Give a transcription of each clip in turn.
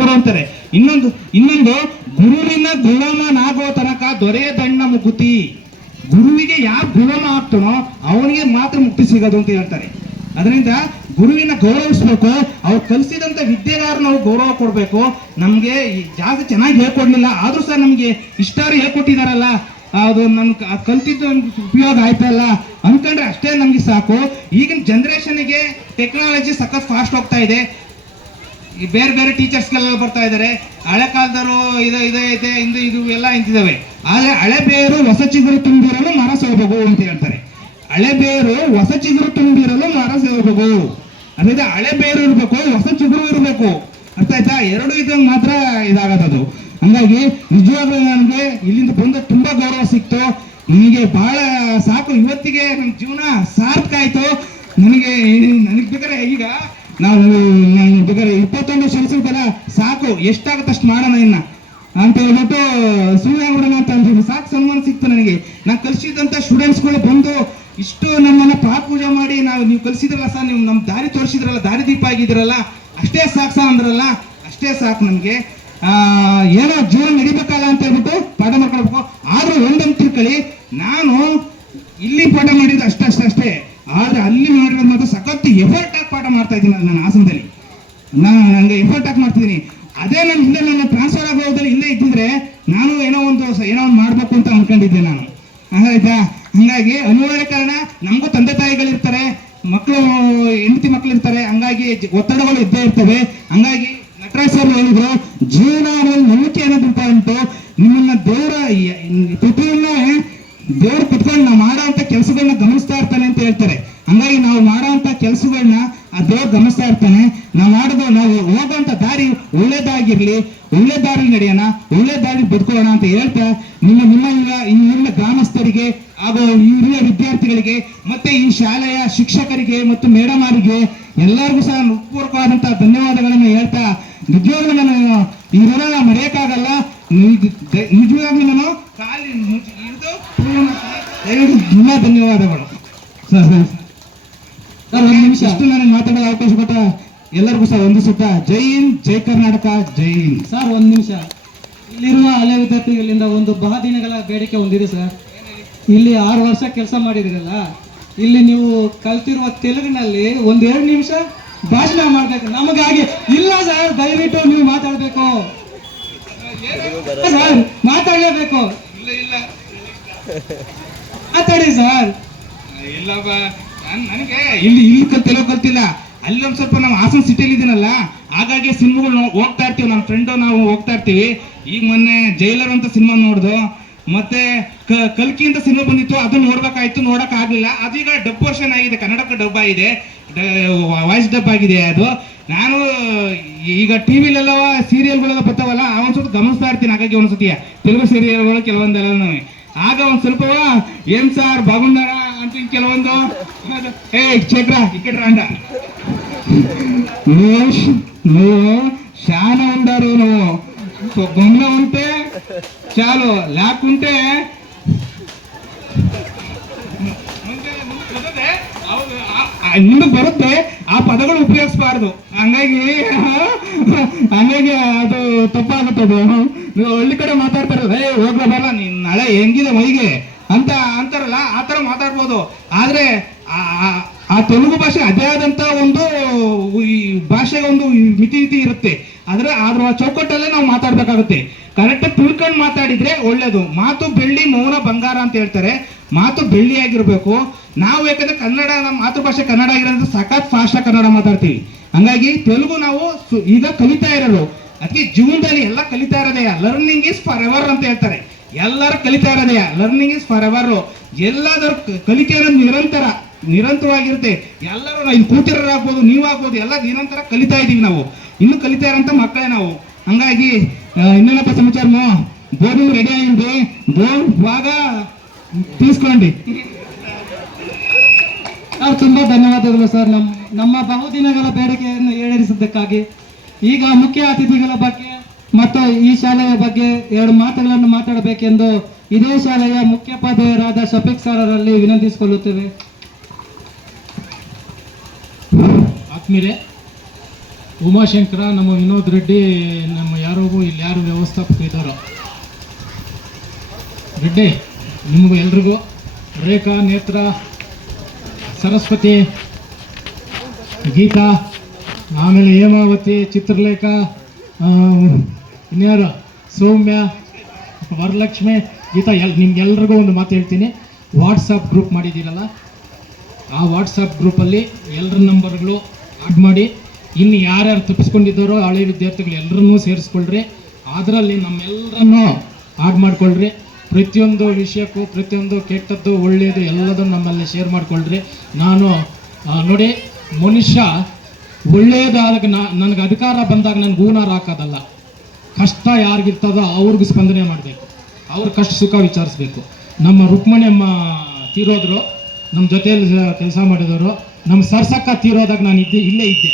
ಬರುವಂತಾರೆ. ಇನ್ನೊಂದು ಗುರುವಿನ ಗುಲಾಮನಾಗೋ ತನಕ ದೊರೆಯದಣ್ಣ ಮುಕುತಿ. ಗುರುವಿಗೆ ಯಾರು ಗುಲಾಮ ಆಗ್ತಾನೋ ಅವನಿಗೆ ಮಾತ್ರ ಮುಕ್ತಿ ಸಿಗೋದು ಅಂತ ಹೇಳ್ತಾರೆ. ಅದರಿಂದ ಗುರುವಿನ ಗೌರವಿಸ್ಬೇಕು. ಅವ್ರು ಕಲಿಸಿದಂತ ವಿದ್ಯೆಗಾರ ನಾವು ಗೌರವ ಕೊಡ್ಬೇಕು. ನಮ್ಗೆ ಜಾಸ್ತಿ ಚೆನ್ನಾಗಿ ಹೇಳ್ಕೊಡ್ಲಿಲ್ಲ ಆದ್ರೂ ಸಹ ನಮ್ಗೆ ಇಷ್ಟಾರು ಹೇಳ್ಕೊಟ್ಟಿದಾರಲ್ಲ, ಅದು ನನ್ ಕಲ್ತಿದ್ದು ಉಪಯೋಗ ಆಯ್ತಲ್ಲ ಅನ್ಕೊಂಡ್ರೆ ಅಷ್ಟೇ ನಮ್ಗೆ ಸಾಕು. ಈಗಿನ ಜನರೇಷನ್ಗೆ ಟೆಕ್ನಾಲಜಿ ಸಖತ್ ಫಾಸ್ಟ್ ಹೋಗ್ತಾ ಇದೆ. ಬೇರೆ ಬೇರೆ ಟೀಚರ್ಸ್ಗಳೆಲ್ಲ ಬರ್ತಾ ಇದ್ದಾರೆ. ಹಳೆ ಕಾಲದವರು ಇದೆ ಇದು ಎಲ್ಲ ಇಂತಿದ್ದಾವೆ. ಆದ್ರೆ ಹಳೆ ಬೇರು ಹೊಸ ಚಿಗುರು ತುಂಬಿರಲು ಮರ ಸೋಬಗು ಅಂತ ಹೇಳ್ತಾರೆ. ಹಳೆ ಬೇರು ಹೊಸ ಚಿಗುರು ತುಂಬಿರಲು ಮರ ಸೋಬಗು. ಅದೇ ಹಳೆ ಬೇರು ಇರ್ಬೇಕು, ಹೊಸ ಚಿಗುರು ಇರಬೇಕು. ಅರ್ಥ ಆಯ್ತಾ? ಎರಡು ಇದ್ದಂಗೆ ಮಾತ್ರ ಇದಾಗತ್ತದು. ಹಂಗಾಗಿ ನಿಜವಾಗ್ಲೂ ನನಗೆ ಇಲ್ಲಿಂದ ಬಂದ ತುಂಬಾ ಗೌರವ ಸಿಕ್ತು. ನನಗೆ ಬಹಳ ಸಾಕು. ಇವತ್ತಿಗೆ ನನ್ನ ಜೀವನ ಸಾರ್ಥಕ ಆಯ್ತು. ನನಗೆ ಬೇಕಾದ್ರೆ ಈಗ ನಾವು ಬೇಕಾದ್ರೆ 21 ಸೆಲ್ಸಿಯಲ್ಲ ಸಾಕು, ಎಷ್ಟಾಗುತ್ತೆ ಅಷ್ಟು ಮಾಡೋಣ ಇನ್ನ ಅಂತ ಹೇಳ್ಬಿಟ್ಟು ಸುಮ್ಮನೆ ಬಿಡೋಣ ಅಂತ ಅಂತೀನಿ. ಸಾಕು ಸನ್ಮಾನ ಸಿಕ್ತು ನನಗೆ. ನಾನು ಕಲಿಸಿದಂತ ಸ್ಟೂಡೆಂಟ್ಸ್ಗಳು ಬಂದು ಇಷ್ಟು ನಮ್ಮನ್ನ ಪಾಪ ಪೂಜೆ ಮಾಡಿ ನೀವು ಕಲಿಸಿದ್ರಲ್ಲ ಸರ್, ನೀವು ನಮ್ಮ ದಾರಿ ತೋರಿಸಿದ್ರಲ್ಲ, ದಾರಿ ದೀಪ ಆಗಿದ್ರಲ್ಲ, ಅಷ್ಟೇ ಸಾಕು ಸಹ ಅಂದ್ರಲ್ಲ, ಅಷ್ಟೇ ಸಾಕು ನಮ್ಗೆ. ಏನೋ ಜೀವನ ನಡಿಬೇಕಲ್ಲ ಅಂತ ಹೇಳ್ಬಿಟ್ಟು ಪಾಠ ಮಾಡ್ಕೊಳ್ಬೇಕು. ಆದ್ರೂ ಒಂದೊಂದು ತಿಳ್ಕೊಳ್ಳಿ, ನಾನು ಇಲ್ಲಿ ಪಾಠ ಮಾಡಿದ್ದು ಅಷ್ಟೇ. ಆದ್ರೆ ಅಲ್ಲಿ ಮಾಡಿರೋದು ಮಾತ್ರ ಸಖತ್ ಎಫರ್ಟ್ ಆಗಿ ಪಾಠ ಮಾಡ್ತಾ ಇದ್ದೀನಿ. ನನ್ನ ಹಾಸನದಲ್ಲಿ ನಂಗೆ ಎಫರ್ಟ್ ಆಗಿ ಮಾಡ್ತಿದ್ದೀನಿ. ಅದೇ ನಾನು ಹಿಂದೆ ನನ್ನ ಟ್ರಾನ್ಸ್ಫರ್ ಆಗೋದ್ರಲ್ಲಿ ಇಲ್ಲೇ ಇದ್ದಿದ್ರೆ ನಾನು ಏನೋ ಒಂದು ಮಾಡ್ಬೇಕು ಅಂತ ಅನ್ಕೊಂಡಿದ್ದೆ ನಾನು. ಆಯ್ತಾ? ಹಂಗಾಗಿ ಅನಿವಾರ್ಯ ಕಾರಣ ನಮಗೂ ತಂದೆ ತಾಯಿಗಳಿರ್ತಾರೆ, ಮಕ್ಕಳು ಹೆಂಡತಿ ಮಕ್ಕಳು ಇರ್ತಾರೆ. ಹಂಗಾಗಿ ಒತ್ತಡಗಳು ಇದ್ದೇ ಇರ್ತವೆ. ಹಂಗಾಗಿ ನಟರಾಜ್ ಸರ್ ಹೇಳಿದ್ರು, ಜೀವನದಲ್ಲಿ ನಂಬಿಕೆ ಅನ್ನೋದು ಉಂಟು. ನಿಮ್ಮನ್ನ ಪ್ರತಿಯೊಂದು ದೇವ್ರು ಕುತ್ಕೊಂಡು ನಾವು ಮಾಡೋ ಅಂತ ಕೆಲಸಗಳನ್ನ ಗಮನಿಸ್ತಾ ಇರ್ತಾನೆ ಅಂತ ಹೇಳ್ತಾರೆ. ಹಂಗಾಗಿ ನಾವು ಮಾಡೋ ಅಂತ ಕೆಲಸಗಳನ್ನ ಆ ದೇವ್ರು ಗಮನಿಸ್ತಾ ಇರ್ತಾನೆ. ನಾವು ಹೋಗುವಂತ ದಾರಿ ಒಳ್ಳೇದಾಗಿರ್ಲಿ, ಒಳ್ಳೆ ದಾರಿ ನಡೆಯೋಣ, ಒಳ್ಳೆ ದಾರಿ ಬದುಕೋಣ ಅಂತ ಹೇಳ್ತಾ ನಿಮ್ಮ ಗ್ರಾಮಸ್ಥರಿಗೆ ಹಾಗೂ ಹಿರಿಯ ವಿದ್ಯಾರ್ಥಿಗಳಿಗೆ ಮತ್ತೆ ಈ ಶಾಲೆಯ ಶಿಕ್ಷಕರಿಗೆ ಮತ್ತು ಮೇಡಮರಿಗೆ ಎಲ್ಲರಿಗೂ ಸಹ ಹೃತ್ಪೂರ್ವಕವಾದಂತಹ ಧನ್ಯವಾದಗಳನ್ನು ಹೇಳ್ತಾ, ನಿಜವಾಗ್ಲೂ ನಾನು ಇದನ್ನ ಮರೆಯಕ್ಕಾಗಲ್ಲ. ನಿಜವಾಗ್ಲೂ ನಾನು ಕಾಲಿ ಹಿಡಿದು ತುಂಬಾ ಧನ್ಯವಾದಗಳು ಸರ್. ಒಂದು ನಿಮಿಷ ಅಷ್ಟು ನನಗೆ ಮಾತಾಡೋ ಅವಕಾಶ ಕೊಟ್ಟ ಎಲ್ಲರಿಗೂ ಸಹ ಒಂದು ಸುತ್ತ ಜೈ ಹಿಂದ್, ಜೈ ಕರ್ನಾಟಕ, ಜೈ ಹಿಂದ್. ಸರ್ ಒಂದು ನಿಮಿಷ, ಇಲ್ಲಿರುವ ಹಳೆ ವಿದ್ಯಾರ್ಥಿಗಳಿಂದ ಒಂದು ಬಹುದಿನಗಳ ಬೇಡಿಕೆ ಹೊಂದಿದೆ ಸರ್. ಇಲ್ಲಿ 6 ವರ್ಷ ಕೆಲಸ ಮಾಡಿದಿರಲ್ಲ, ಇಲ್ಲಿ ನೀವು ಕಲ್ತಿರುವ ತೆಲುಗಿನಲ್ಲಿ 1-2 ನಿಮಿಷ ಭಾಷಣ ಮಾಡ್ಬೇಕು ನಮಗಾಗಿ. ಇಲ್ಲ ಸರ್, ದಯವಿಟ್ಟು ನೀವು ಮಾತಾಡ್ಬೇಕು ಸರ್, ಮಾತಾಡಲೇಬೇಕು. ಮಾತಾಡಿ ಸರ್. ಇಲ್ಲ ನನಗೆ ಇಲ್ಲಿ ತೆಲುಗು ಕಲ್ತಿಲ್ಲ. ಅಲ್ಲಿ ಒಂದ್ ಸ್ವಲ್ಪ ನಾವು ಹಾಸನ ಸಿಟಿಯಲ್ಲಿ ಇದೀನಲ್ಲ, ಹಾಗಾಗಿ ಸಿನಿಮಾಗಳು ಹೋಗ್ತಾ ಇರ್ತೀವಿ. ನಮ್ಮ ಫ್ರೆಂಡು ನಾವು ಹೋಗ್ತಾ ಇರ್ತೀವಿ. ಈಗ ಮೊನ್ನೆ ಜೈಲರ್ ಅಂತ ಸಿನಿಮಾ ನೋಡ್ದು, ಮತ್ತೆ ಕಲ್ಕಿ ಅಂತ ಸಿನಿಮಾ ಬಂದಿತ್ತು, ಅದು ನೋಡ್ಬೇಕಾಯ್ತು, ನೋಡಕ್ ಆಗ್ಲಿಲ್ಲ. ಅದೀಗ ಡಬ್ ವರ್ಷನ್ ಆಗಿದೆ, ಕನ್ನಡಕ್ಕೆ ಡಬ್ ಆಗಿದೆ, ವಾಯ್ಸ್ ಡಬ್ ಆಗಿದೆ ಅದು. ನಾನು ಈಗ ಟಿವಿಲೆಲ್ಲ ಸೀರಿಯಲ್ಗಳೆಲ್ಲ ಬರ್ತಾವಲ್ಲ, ಸ್ವಲ್ಪ ಗಮನಿಸ್ತಾ ಇರ್ತೀನಿ. ಹಾಗಾಗಿ ಒಂದ್ಸತಿ ತೆಲುಗು ಸೀರಿಯಲ್ಗಳು ಕೆಲವೊಂದೆಲ್ಲ ಆಗ ಒಂದ್ ಸ್ವಲ್ಪ ಏನ್ ಸಾರ್ ಬಾಗುಂಡಾರ ಅಂತ ಕೆಲವೊಂದು ಚಕ್ರ ಇಕ್ಕಟ್ರ ಅಂಡ నువ్వు శాన ఉండారు, నువ్వు గమ్మున ఉంటే చాలు, లేకుంటే ಮುಂದೆ ಬರುತ್ತೆ. ಆ ಪದಗಳು ಉಪಯೋಗಿಸಬಾರ್ದು. ಹಂಗಾಗಿ ಅದು ತಪ್ಪಾಗುತ್ತದೆ. ನೀವು ಹಳ್ಳಿ ಕಡೆ ಮಾತಾಡ್ತಾರಲ್ಲ, ಹೋಗ್ಲ ಬರಲ್ಲ ನೀನ್ ನಾಳೆ ಹೆಂಗಿದೆ ಮೈಗೆ ಅಂತ ಅಂತಾರಲ್ಲ, ಆ ತರ ಮಾತಾಡ್ಬೋದು. ಆದ್ರೆ ಆ ತೆಲುಗು ಭಾಷೆ ಅದೇ ಆದಂತ ಒಂದು ಭಾಷೆಗೆ ಒಂದು ಮಿತಿ ಇರುತ್ತೆ. ಅದ್ರ ಚೌಕಟ್ಟಲ್ಲೇ ನಾವು ಮಾತಾಡ್ಬೇಕಾಗುತ್ತೆ. ಕರೆಕ್ಟ್ ತಿಳ್ಕೊಂಡು ಮಾತಾಡಿದ್ರೆ ಒಳ್ಳೇದು. ಮಾತು ಬೆಳ್ಳಿ, ಮೌನ ಬಂಗಾರ ಅಂತ ಹೇಳ್ತಾರೆ. ಮಾತು ಬೆಳ್ಳಿ ಆಗಿರ್ಬೇಕು. ನಾವು ಯಾಕಂದ್ರೆ ಕನ್ನಡ, ನಮ್ಮ ಮಾತೃಭಾಷೆ ಕನ್ನಡ ಆಗಿರೋದ್ರಿಂದ ಸಖತ್ ಫಾಸ್ಟ್ ಕನ್ನಡ ಮಾತಾಡ್ತೀವಿ. ಹಂಗಾಗಿ ತೆಲುಗು ನಾವು ಈಗ ಕಲಿತಾ ಇರೋದು. ಅದಕ್ಕೆ ಜೀವನದಲ್ಲಿ ಎಲ್ಲ ಕಲಿತಾ ಇರೋದೇ. ಲರ್ನಿಂಗ್ ಈಸ್ ಫಾರ್ ಎವರ್ ಅಂತ ಹೇಳ್ತಾರೆ. ಎಲ್ಲರೂ ಕಲಿತಾ ಇರೋದೇ. Learning is for ever. ಎಲ್ಲಾದ್ರೂ ಕಲಿಕೆ ಅನ್ನೋದು ನಿರಂತರವಾಗಿರುತ್ತೆ. ಎಲ್ಲರೂ ಇಲ್ಲಿ ಕೂತಿರೋರಾಗ್ಬೋದು, ನೀವಾಗ್ಬೋದು, ಎಲ್ಲ ನಿರಂತರ ಕಲಿತಾ ಇದೀವಿ ನಾವು. ಇನ್ನು ಕಲಿತಾ ಇರೋಂಥ ಮಕ್ಕಳೇ ನಾವು. ಹಂಗಾಗಿ ಇನ್ನೇನಪ್ಪ ಸಮಾಚಾರ, ಬೋರ್ಡು ರೆಡಿ ಆಗಿದೆ, ಬೋರ್ಡ್ ಭಾಗ ತಿಳಿಸ್ಕೊಂಡಿ. ತುಂಬಾ ಧನ್ಯವಾದಗಳು ಸರ್, ನಮ್ಮ ಬಹುದಿನಗಳ ಬೇಡಿಕೆಯನ್ನು ಈಡೇರಿಸಿದ್ದಕ್ಕಾಗಿ. ಈಗ ಮುಖ್ಯ ಅತಿಥಿಗಳ ಬಗ್ಗೆ ಮತ್ತು ಈ ಶಾಲೆಯ ಬಗ್ಗೆ 2 ಮಾತುಗಳನ್ನು ಮಾತಾಡಬೇಕೆಂದು ಇದೇ ಶಾಲೆಯ ಮುಖ್ಯೋಪಾಧ್ಯಾಯರಾದ ಶಫೀಕ್ ಸರರಲ್ಲಿ ವಿನಂತಿಸಿಕೊಳ್ಳುತ್ತೇವೆ. ಆತ್ಮೀಯರೇ, ಉಮಾಶಂಕರ, ನಮ್ಮ ವಿನೋದ್ ರೆಡ್ಡಿ, ನಮ್ಮ ಯಾರಿಗೂ ಇಲ್ಲಿ ಯಾರು ವ್ಯವಸ್ಥಾಪಕರು ಇದ್ದಾರೋ ರೆಡ್ಡಿ, ನಿಮಗೂ ಎಲ್ರಿಗೂ, ರೇಖಾ, ನೇತ್ರ, ಸರಸ್ವತಿ, ಗೀತಾ, ಆಮೇಲೆ ಹೇಮಾವತಿ, ಚಿತ್ರಲೇಖ, ಇನ್ಯಾರು, ಸೌಮ್ಯ, ವರಲಕ್ಷ್ಮಿ, ಗೀತಾ, ನಿಮ್ಗೆಲ್ರಿಗೂ ಒಂದು ಮಾತು ಹೇಳ್ತೀನಿ. ವಾಟ್ಸಪ್ ಗ್ರೂಪ್ ಮಾಡಿದ್ದೀರಲ್ಲ, ಆ ವಾಟ್ಸಪ್ ಗ್ರೂಪಲ್ಲಿ ಎಲ್ಲರ ನಂಬರ್ಗಳು ಆಡ್ ಮಾಡಿ, ಇನ್ನು ಯಾರ್ಯಾರು ತಪ್ಪಿಸ್ಕೊಂಡಿದ್ದಾರೋ ಹಳೆ ವಿದ್ಯಾರ್ಥಿಗಳು ಎಲ್ಲರನ್ನೂ ಸೇರಿಸ್ಕೊಳ್ರಿ. ಅದರಲ್ಲಿ ನಮ್ಮೆಲ್ಲರನ್ನೂ ಆಡ್ ಮಾಡ್ಕೊಳ್ರಿ. ಪ್ರತಿಯೊಂದು ವಿಷಯಕ್ಕೂ, ಪ್ರತಿಯೊಂದು ಕೆಟ್ಟದ್ದು ಒಳ್ಳೆಯದು ಎಲ್ಲದನ್ನು ನಮ್ಮಲ್ಲಿ ಶೇರ್ ಮಾಡ್ಕೊಳ್ರಿ. ನಾನು ನೋಡಿ, ಮನುಷ್ಯ ಒಳ್ಳೆಯದಾದಾಗ ನನಗೆ ಅಧಿಕಾರ ಬಂದಾಗ ನನಗೆ ಹೂನಾರ ಹಾಕೋದಲ್ಲ. ಕಷ್ಟ ಯಾರಿಗಿರ್ತದೋ ಅವ್ರಿಗೆ ಸ್ಪಂದನೆ ಮಾಡಬೇಕು, ಅವ್ರ ಕಷ್ಟ ಸುಖ ವಿಚಾರಿಸ್ಬೇಕು. ನಮ್ಮ ರುಕ್ಮಣಿಯಮ್ಮ ತೀರೋದ್ರು, ನಮ್ಮ ಜೊತೆಯಲ್ಲಿ ಕೆಲಸ ಮಾಡಿದವರು, ನಮ್ಮ ಸರ್ಸಕ್ಕ ತೀರೋದಾಗ ನಾನು ಇಲ್ಲೇ ಇದ್ದೆ.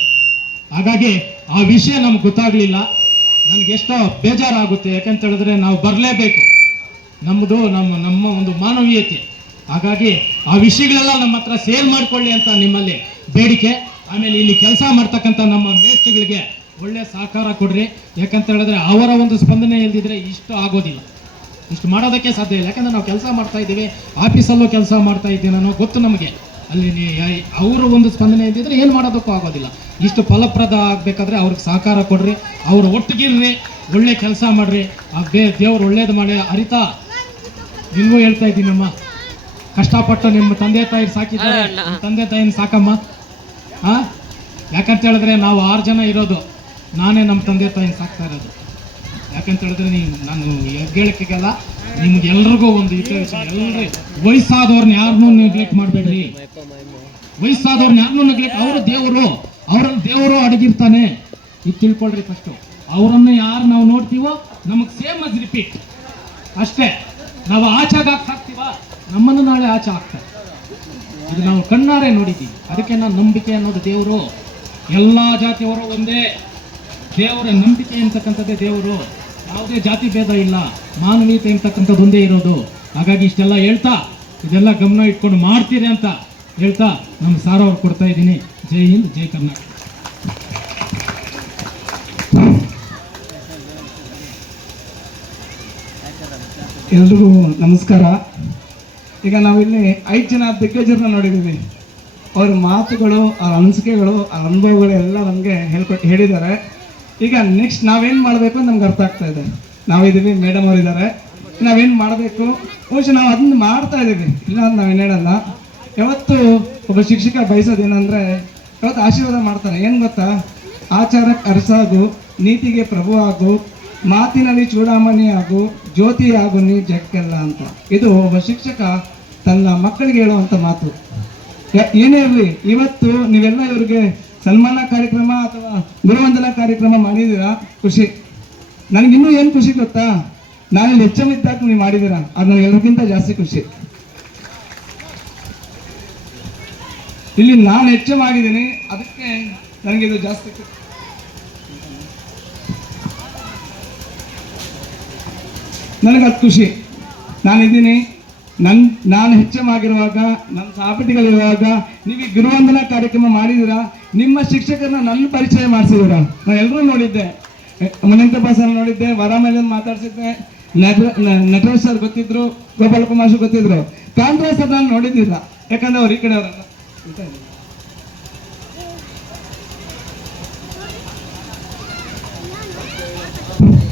ಹಾಗಾಗಿ ಆ ವಿಷಯ ನಮ್ಗೆ ಗೊತ್ತಾಗಲಿಲ್ಲ. ನನಗೆ ಎಷ್ಟೋ ಬೇಜಾರಾಗುತ್ತೆ. ಯಾಕಂತ ಹೇಳಿದ್ರೆ ನಾವು ಬರಲೇಬೇಕು, ನಮ್ಮದು ನಮ್ಮ ಒಂದು ಮಾನವೀಯತೆ. ಹಾಗಾಗಿ ಆ ವಿಷಯಗಳೆಲ್ಲ ನಮ್ಮ ಹತ್ರ ಸೇಲ್ ಮಾಡ್ಕೊಳ್ಳಿ ಅಂತ ನಿಮ್ಮಲ್ಲಿ ಬೇಡಿಕೆ. ಆಮೇಲೆ ಇಲ್ಲಿ ಕೆಲಸ ಮಾಡ್ತಕ್ಕಂಥ ನಮ್ಮ ಮೇಸ್ಟ್ಗಳಿಗೆ ಒಳ್ಳೆ ಸಹಕಾರ ಕೊಡ್ರಿ. ಯಾಕಂತ ಹೇಳಿದ್ರೆ ಅವರ ಒಂದು ಸ್ಪಂದನೆ ಇಲ್ದಿದ್ರೆ ಇಷ್ಟು ಆಗೋದಿಲ್ಲ, ಇಷ್ಟು ಮಾಡೋದಕ್ಕೆ ಸಾಧ್ಯ ಇಲ್ಲ. ಯಾಕಂದ್ರೆ ನಾವು ಕೆಲಸ ಮಾಡ್ತಾ ಇದ್ದೀವಿ, ಆಫೀಸಲ್ಲೂ ಕೆಲಸ ಮಾಡ್ತಾ ಇದ್ದೀನಿ ಅನ್ನೋ ಗೊತ್ತು ನಮಗೆ. ಅಲ್ಲಿ ಅವರ ಒಂದು ಸ್ಪಂದನೆ ಇದ್ದಿದ್ರೆ ಏನು ಮಾಡೋದಕ್ಕೂ ಆಗೋದಿಲ್ಲ. ಇಷ್ಟು ಫಲಪ್ರದ ಆಗಬೇಕಾದ್ರೆ ಅವ್ರಿಗೆ ಸಹಕಾರ ಕೊಡ್ರಿ, ಅವ್ರು ಒಟ್ಟಿಗಿರ್ರಿ, ಒಳ್ಳೆ ಕೆಲಸ ಮಾಡ್ರಿ. ದೇವ್ರು ಒಳ್ಳೇದು ಮಾಡಿ. ಅರಿತಾ, ನಿಮಗೂ ಹೇಳ್ತಾ ಇದ್ದೀನಮ್ಮ, ಕಷ್ಟಪಟ್ಟು ನಿಮ್ಮ ತಂದೆ ತಾಯಿ ಸಾಕಿದ್ದಾರೆ, ತಂದೆ ತಾಯಿನ ಸಾಕಮ್ಮ. ಯಾಕಂತ ಹೇಳಿದ್ರೆ ನಾವು 6 ಜನ ಇರೋದು, ನಾನೇ ನಮ್ಮ ತಂದೆ ತಾಯಿನ ಸಾಕ್ತಾ ಇರೋದು. ಯಾಕಂತ ಹೇಳಿದ್ರೆ ನಾನು ಹೇಳಕ್ಕಿಗಲ್ಲ, ನಿಮ್ಗೆಲ್ರಿಗೂ ಒಂದು ಎಲ್ಲರೂ ವಯಸ್ಸಾದವ್ರನ್ನ ಯಾರನ್ನೂ ನೆಗ್ಲೆಕ್ಟ್ ಮಾಡಬೇಡ್ರಿ. ವಯಸ್ಸಾದವ್ರನ್ನ ಯಾರನ್ನೂ ನೆಗ್ಲೆಕ್ಟ್, ಅವರು ದೇವರು, ಅವರಲ್ಲಿ ದೇವರು ಅಡಗಿರ್ತಾನೆ. ಇದು ತಿಳ್ಕೊಳ್ರಿ ಫಸ್ಟು. ಅವರನ್ನು ಯಾರು ನಾವು ನೋಡ್ತೀವೋ ನಮಗೆ ಸೇಮ್ ಅಸ್ ರಿಪೀಟ್ ಅಷ್ಟೇ. ನಾವು ಆಚೆಗೆ ಹಾಕ್ತೀವ, ನಮ್ಮನ್ನು ನಾಳೆ ಆಚೆ ಹಾಕ್ತಾರೆ. ಇದು ನಾವು ಕಣ್ಣಾರೆ ನೋಡಿದ್ದೀವಿ. ಅದಕ್ಕೆ ನಾನು ನಂಬಿಕೆ ಅನ್ನೋದು ದೇವರು. ಎಲ್ಲ ಜಾತಿಯವರು ಒಂದೇ, ದೇವರ ನಂಬಿಕೆ ಅಂತಕ್ಕಂಥದ್ದೇ ದೇವರು. ಯಾವುದೇ ಜಾತಿ ಭೇದ ಇಲ್ಲ, ಮಾನವೀಯತೆ ಅಂತಕ್ಕಂಥದ್ದು ಒಂದೇ ಇರೋದು. ಹಾಗಾಗಿ ಇಷ್ಟೆಲ್ಲ ಹೇಳ್ತಾ, ಇದೆಲ್ಲ ಗಮನ ಇಟ್ಕೊಂಡು ಮಾಡ್ತೀರಿ ಅಂತ ಹೇಳ್ತಾ ನಮ್ಮ ಸಾರ್ ಅವ್ರು ಕೊಡ್ತಾ ಇದ್ದೀನಿ. ಜೈ ಹಿಂದ್, ಜೈ ಕರ್ನಾಟಕ. ಎಲ್ರಿಗೂ ನಮಸ್ಕಾರ. ಈಗ ನಾವಿಲ್ಲಿ 5 ಜನ ದಿಗ್ಗಜರನ್ನ ನೋಡಿದ್ದೀವಿ. ಅವ್ರ ಮಾತುಗಳು, ಅವ್ರ ಅನಿಸಿಕೆಗಳು, ಅವ್ರ ಅನುಭವಗಳು ಎಲ್ಲ ನಮಗೆ ಹೇಳಿದ್ದಾರೆ. ಈಗ ನೆಕ್ಸ್ಟ್ ನಾವೇನು ಮಾಡಬೇಕು ನಮ್ಗೆ ಅರ್ಥ ಆಗ್ತಾ ಇದೆ. ನಾವಿದ್ದೀವಿ, ಮೇಡಮ್ ಅವರಿದ್ದಾರೆ, ನಾವೇನು ಮಾಡಬೇಕು, ಬಹುಶಃ ನಾವು ಅದನ್ನ ಮಾಡ್ತಾ ಇದ್ದೀವಿ, ಇಲ್ಲ ಅಂತ ನಾವೇನು ಹೇಳಲ್ಲ. ಯಾವತ್ತು ಒಬ್ಬ ಶಿಕ್ಷಕ ಬಯಸೋದೇನೆಂದರೆ, ಯಾವತ್ತು ಆಶೀರ್ವಾದ ಮಾಡ್ತಾನೆ. ಏನು ಗೊತ್ತಾ, ಆಚಾರಕ್ಕೆ ಅರಸಾಗು, ನೀತಿಗೆ ಪ್ರಭು ಆಗು, ಮಾತಿನಲ್ಲಿ ಚೂಡಾಮಣಿ ಆಗು, ಜ್ಯೋತಿ ಆಗು ನೀ ಜಗಕ್ಕೆಲ್ಲ ಅಂತ. ಇದು ಒಬ್ಬ ಶಿಕ್ಷಕ ತನ್ನ ಮಕ್ಕಳಿಗೆ ಹೇಳುವಂಥ ಮಾತು. ಏನೇ ಇರಲಿ, ಇವತ್ತು ನೀವೆಲ್ಲ ಇವ್ರಿಗೆ ಸನ್ಮಾನ ಕಾರ್ಯಕ್ರಮ ಅಥವಾ ಗುರುವಂದನಾ ಕಾರ್ಯಕ್ರಮ ಮಾಡಿದ್ದೀರಾ, ಖುಷಿ. ನನಗಿನ್ನೂ ಏನು ಖುಷಿ ಗೊತ್ತಾ, ನಾನಿಲ್ಲಿ HM ಇದ್ದಾಗ ನೀವು ಮಾಡಿದ್ದೀರಾ, ಅದು ನನಗೆ ಎಲ್ಲರಿಗಿಂತ ಜಾಸ್ತಿ ಖುಷಿ. ಇಲ್ಲಿ ನಾನು HM ಆಗಿದ್ದೀನಿ, ಅದಕ್ಕೆ ನನಗಿದು ಜಾಸ್ತಿ ನನಗದು ಖುಷಿ. ನಾನಿದ್ದೀನಿ, ನಾನು HM ಆಗಿರುವಾಗ, ನನ್ನ ಸಹಪಾಠಿಗಳಿರುವಾಗ ನೀವು ಈ ಗುರುವಂದನಾ ಕಾರ್ಯಕ್ರಮ ಮಾಡಿದ್ದೀರಾ. ನಿಮ್ಮ ಶಿಕ್ಷಕರನ್ನ ನನ್ನ ಪರಿಚಯ ಮಾಡಿಸಿದ್ದೀರಾ. ನಾನು ಎಲ್ಲರೂ ನೋಡಿದ್ದೆ, ಮುನಿಯಂತಪ್ಪ ಸರ್ ನೋಡಿದ್ದೆ, ವರಾಮೇಲೆ ಮಾತಾಡ್ಸಿದ್ದೆ, ನಟರಾಜ್ ಸರ್ ಗೊತ್ತಿದ್ರು, ಗೋಪಾಲ ಕುಮಾರ್ ಸರ್ ಗೊತ್ತಿದ್ರು. ಕಾಂತರಾಜ್ ಸರ್ ನಾನು ನೋಡಿದ್ದಿಲ್ಲ, ಯಾಕಂದ್ರೆ ಅವ್ರು ಈ ಕಡೆ ಅವರಲ್ಲ.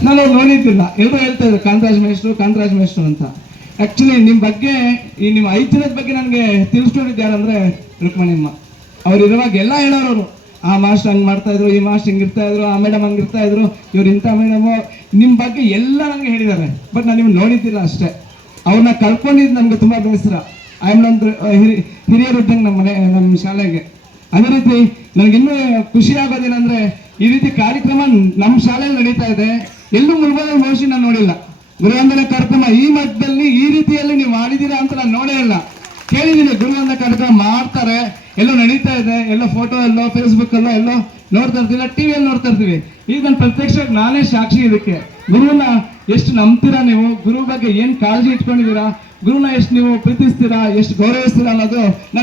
ನಾನು ಅವ್ರು ನೋಡಿದ್ದಿಲ್ಲ. ಎಲ್ಲರೂ ಹೇಳ್ತಾ ಇದ್ರು ಕಾಂತರಾಜ್ ಮೇಷ್ಟ್ರು ಅಂತ. ಆ್ಯಕ್ಚುಲಿ ನಿಮ್ಮ ಬಗ್ಗೆ, ಈ ನಿಮ್ಮ 5 ಜನದ ಬಗ್ಗೆ ನನಗೆ ತಿಳಿಸ್ಕೊಂಡಿದ್ದು ಯಾರಂದರೆ ರುಕ್ಮಣಿಯಮ್ಮ. ಅವ್ರು ಇರುವಾಗ ಎಲ್ಲ ಹೇಳೋರು, ಆ ಮಾಸ್ಟರ್ ಹಂಗೆ ಮಾಡ್ತಾಯಿದ್ರು, ಈ ಮಾಸ್ಟರ್ ಹಿಂಗೆ ಇರ್ತಾಯಿದ್ರು, ಆ ಮೇಡಮ್ ಹಂಗೆ ಇರ್ತಾಯಿದ್ರು, ಇವ್ರು ಇಂಥ ಮೇಡಮು, ನಿಮ್ಮ ಬಗ್ಗೆ ಎಲ್ಲ ನನಗೆ ಹೇಳಿದ್ದಾರೆ. ಬಟ್ ನಾನು ನಿಮ್ಗೆ ನೋಡಿದ್ದಿಲ್ಲ ಅಷ್ಟೇ. ಅವ್ರನ್ನ ಕಳ್ಕೊಂಡಿದ್ದು ನನಗೆ ತುಂಬ ಬೇಸರ. ನಮ್ಮದು ಹಿರಿಯರು ಇದ್ದಂಗೆ ನಮ್ಮ ಶಾಲೆಗೆ. ಅದೇ ರೀತಿ ನನಗಿನ್ನೂ ಖುಷಿ ಆಗೋದೇನೆಂದರೆ, ಈ ರೀತಿ ಕಾರ್ಯಕ್ರಮ ನಮ್ಮ ಶಾಲೆಯಲ್ಲಿ ನಡೀತಾ ಇದೆ. ಎಲ್ಲೂ ಮುಲ್ಬಾದಲ್ಲಿ ಮೋಸ್ಟ್ಲಿ ನಾನು ನೋಡಿಲ್ಲ. ಗುರುವಂದನಾ ಕಾರ್ಯಕ್ರಮ ಈ ಮಟ್ಟದಲ್ಲಿ ಈ ರೀತಿಯಲ್ಲಿ ನೀವು ಮಾಡಿದ್ದೀರಾ ಅಂತ ನಾನು ನೋಡೇ ಇಲ್ಲ. ಕೇಳಿದ್ದೀನಿ, ಗುರುವಂದನಾ ಕಾರ್ಯಕ್ರಮ ಮಾಡ್ತಾರೆ, ಎಲ್ಲೋ ನಡೀತಾ ಇದೆ, ಎಲ್ಲೋ ಫೋಟೋ, ಎಲ್ಲೋ ಫೇಸ್ಬುಕ್ ಅಲ್ಲೋ ಎಲ್ಲೋ ನೋಡ್ತಾ ಇರ್ತೀವಿ, ಟಿವಿಯಲ್ಲಿ ನೋಡ್ತಾ ಇರ್ತೀವಿ. ಈಗ ನಾನು ಪ್ರತ್ಯಕ್ಷವಾಗಿ ನಾನೇ ಸಾಕ್ಷಿ ಇದಕ್ಕೆ. ಗುರುವನ್ನ ಎಷ್ಟು ನಂಬ್ತೀರಾ ನೀವು, ಗುರು ಬಗ್ಗೆ ಏನು ಕಾಳಜಿ ಇಟ್ಕೊಂಡಿದ್ದೀರಾ, ಗುರುನ ಎಷ್ಟು ನೀವು ಪ್ರೀತಿಸ್ತೀರಾ, ಎಷ್ಟು ಗೌರವಿಸ್ತೀರಾ ಅನ್ನೋದು